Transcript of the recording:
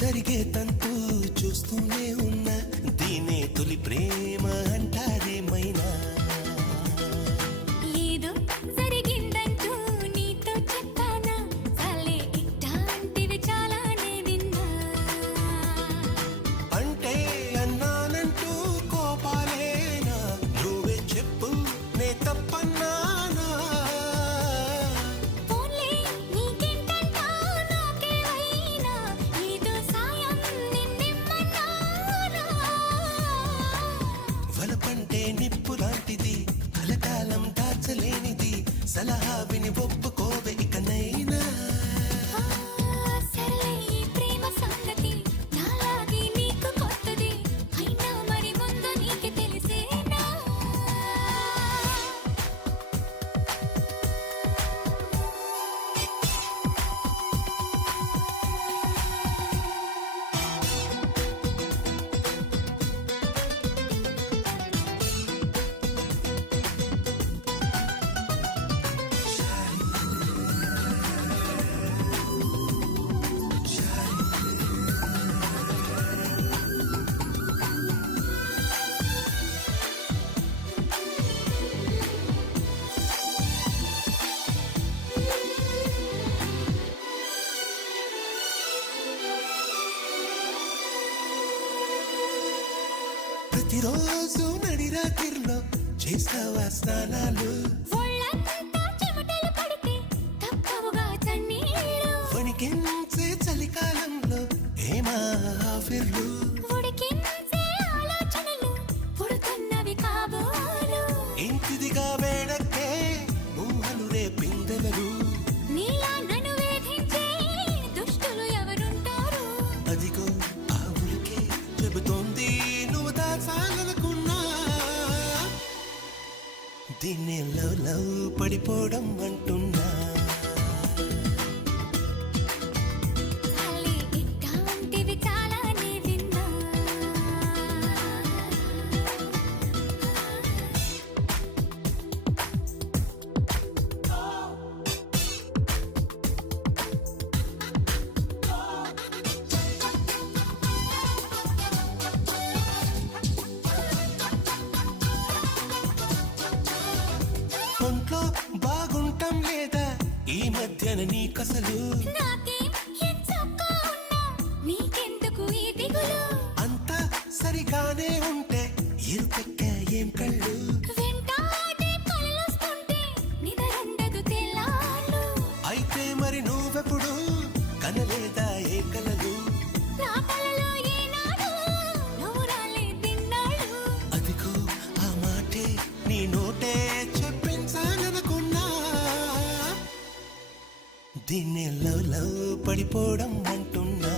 జరిగే తంతు చూస్తూనే ఉన్నా దీనే తొలి ప్రేమ అంటారేమైనా ఏదో జరిగిందంటూ నీతో చెప్పానా చాలే ఇట్లాంటివి చాలానే విన్నా అంటే అన్నానంటూ కోపాలేనా నువ్వే చెప్పు నే తప్పన్నానా పోన్లే నీకేంటంటా నాకేమైనా ఏదో సాయం నిన్నిమ్మన్నానా వలపంటే నిప్పు లాంటిది కలకాలం దాచలేనిది సలహా విని ఒప్పుకోవే ఇకనైనా సర్లే ఈ ప్రేమ సంగతి నాలాగే నీకు కొత్తది అయినా మరి ముందు నీకు తెలిసేనా ప్రతిరోజు నడిరాత్రిలో చేస్తావా స్నానాలు ఒళ్ళంతా చెమటలు పడితే తప్పవుగా చన్నీళ్ళు వణికించే చలికాలంలో ఏమా ఆఫిర్లు ఉడికించే ఆలోచనలు పుడుతున్నవి కాబోలు ఇంటిదిగా వేడక్కే ఊహలు రేపిందెవరు నీలా నన్ను వేధించే దుష్టులు ఎవరుంటారు అదిగో ఆ ఉలికే చెబుతోంది నువ్వు దాచాలనుకున్నా దీన్ని లవ్ పడిపోవడం అంటున్నా చాలే ఇట్లాంటివి చాలానే విన్నా ఒంట్లో బాగుంటాం లేదా ఈ మధ్యన నీకసలు నాకేం ఎంచక్కా ఉన్నా నీకెందుకు ఈ దిగులు అంతా సరిగానే ఉంటే ఇరుపెక్క ఏం కళ్ళు వెంటాడే కలలొస్తుంటే నిదరుండదు తెల్లార్లు అయితే మరి నువ్వెప్పుడు కనలేదా ఏ కలలు నా కలలో ఏనాడు నువ్వు రాలేదిన్నాళ్ళు అదిగో ఆ మాటే నీ నోటే చెప్పించాలనుకున్నా దీన్ని లవ్ పడిపోవడం అంటున్నా